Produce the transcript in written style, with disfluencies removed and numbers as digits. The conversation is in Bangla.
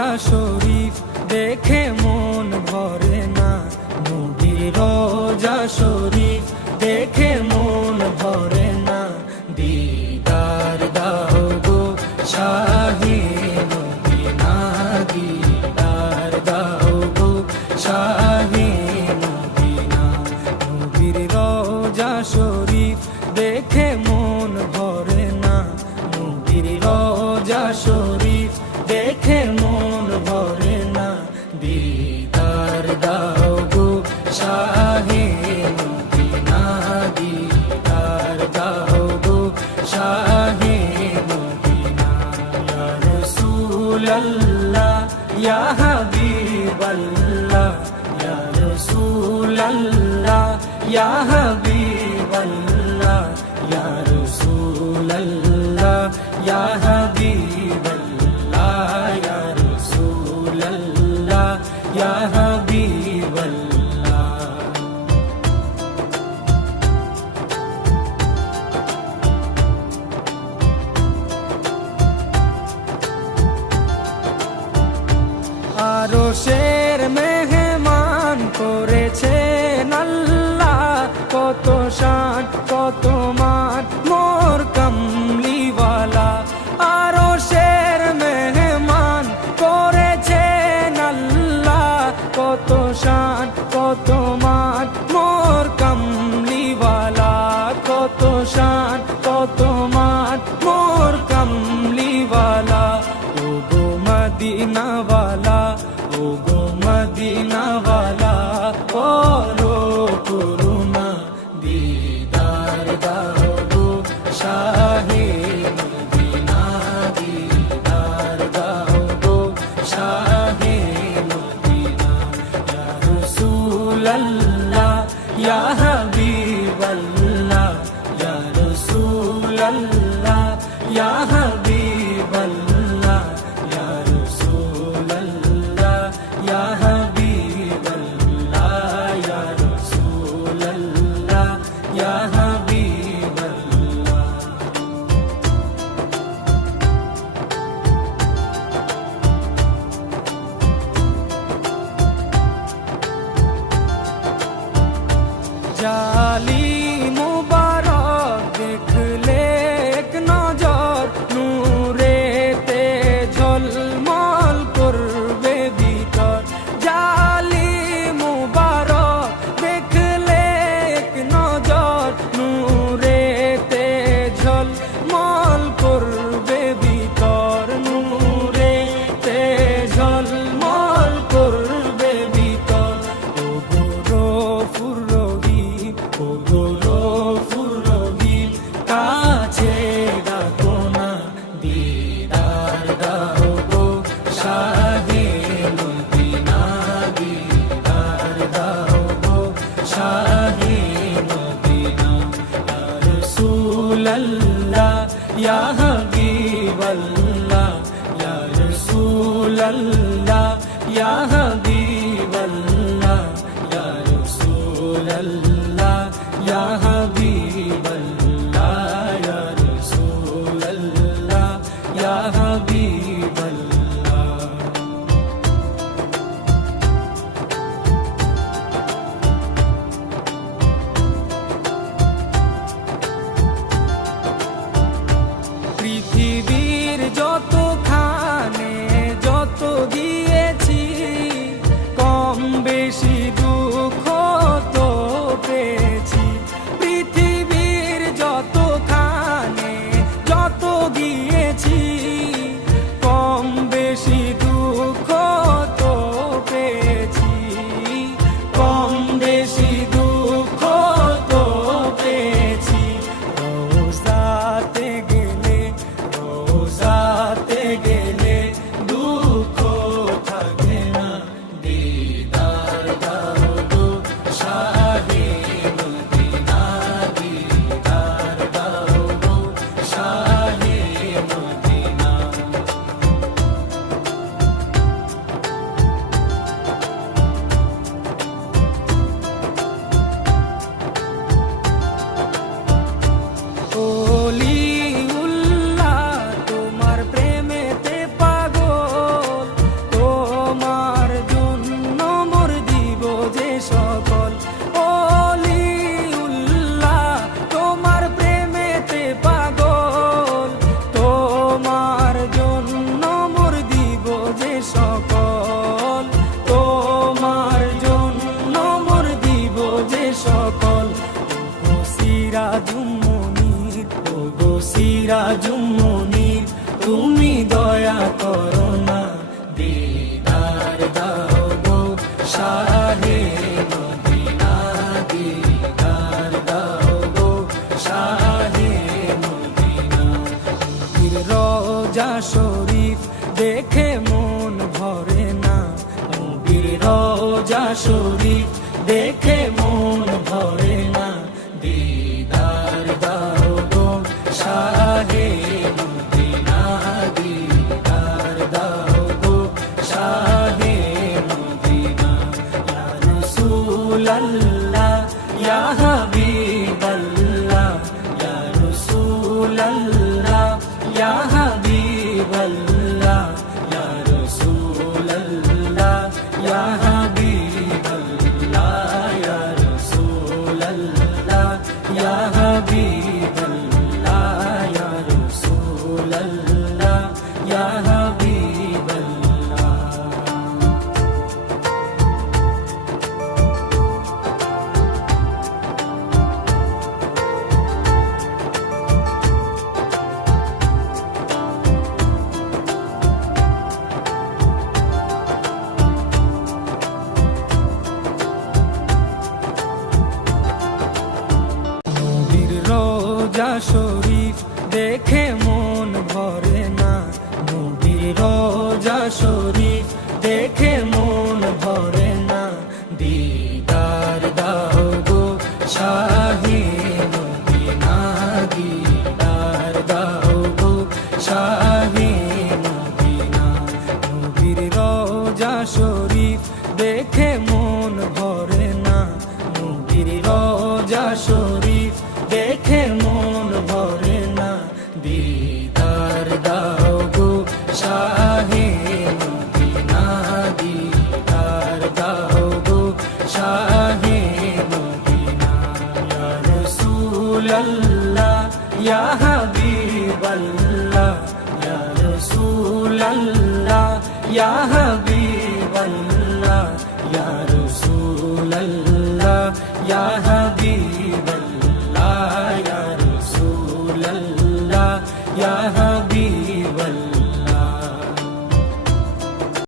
রোজা শরীফ দেখে মন ভরে না, নবীর রোজা শরীফ দেখে মন ভরে না। দিদার দাও গো শাহে মদিনা, দিদার দাও গো শাহে মদিনা। নবীর রোজা শরীফ দেখে মন ভরে না, নবীর রোজা শরীফ দেখে মন ভরে না। দিদার দাও গো শাহে মদিনা, দিদার দাও গো শাহে মদিনা। ইয়া রাসূলাল্লাহ ইয়া হাবিবাল্লাহ, ইয়া রাসূলাল্লাহ ইয়া হাবিবাল্লাহ, ইয়া রাসূলাল্লাহ ইয়া হাবিবাল্লাহ, ইয়া রাসূলাল্লাহ ইয়া হাবিবাল্লাহ। আরশের মেহমান করেছেন আল্লাহ, কত শান কত মান মোর কামলিওয়ালা। আরশের মেহমান করেছেন আল্লাহ, কত শান কত মান মোর কামলিওয়ালা, কত শান কত মান মোর কামলিওয়ালা। ও গো মদিনাওয়ালা, ও গো মদিনাওয়ালা, করো করুণা, দিদার দাও গো শাহে মদিনা, দিদার দাও গো শাহে মদিনা। ইয়া রাসূলাল্লাহ ইয়া হাবিবাল্লাহ, ইয়া রাসূলাল্লাহ ইয়া হাবিবাল্লাহ, ইয়া রাসূলাল্লাহ ইয়া হাবিবাল্লাহ, ইয়া রাসূলাল্লাহ ইয়া হাবিবাল্লাহ। জালি মুবারক দেখলে এক নজর, নূরেতে ঝলমল করবে ভিতর। জালি মুবারক দেখলে এক নজর, নূরেতে ঝলমল করবে ভিতর, নূরেতে ঝলমল করবে ভিতর। ও গো গফুর রহিম, ও গো গফুর রহিম, কাছে ডাকো না, দিদার দাও গো শাহে মদিনা, দিদার দাও গো শাহে মদিনা। ইয়া রাসূলাল্লাহ ইয়া হাবিবাল্লাহ, ইয়া রাসূলাল্লাহ ইয়া হাবিবাল্লাহ, ইয়া রাসূলাল্লাহ ইয়া হাবিবাল্লাহ, ইয়া রাসূলাল্লাহ ইয়া হাবিবাল্লাহ। পৃথিবীর যতখানে যত দিয়েছি, দেখে মন ভরে না, নবীর রওজা শরীফ দেখে মন ভরে না, দিদার দাও গো শাহে মদিনা, দিদার দাও গো শাহে মদিনা। ইয়া রাসূলাল্লাহ ইয়া হাবিবাল্লাহ, ইয়া রাসূলাল্লাহ ইয়া হাবিবাল্লাহ, ইয়া রাসূলাল্লাহ ইয়া হাবিবাল্লাহ, ইয়া রাসূলাল্লাহ ইয়া হাবিবাল্লাহ, ইয়া রাসূলাল্লাহ ইয়া হাবিবাল্লাহ। নবীর রওজা শরীফ দেখে মন ভরে না, নবীর রওজা শরীফ দেখে মন ভরে না, দিদার দাও গো শাহে মদিনা, দিদার দাও গো শাহে মদিনা। নবীর রওজা শরীফ দেখে মন ভরে না, নবীর রওজা শরীফ দেখে মন ভরে না, দিদার দাও গো শাহে মদিনা, দিদার দাও গো শাহে মদিনা। ইয়া রাসূলাল্লাহ ইয়া হাবিবাল্লাহ, ইয়া রাসূলাল্লাহ ইয়া হাবিবাল্লাহ,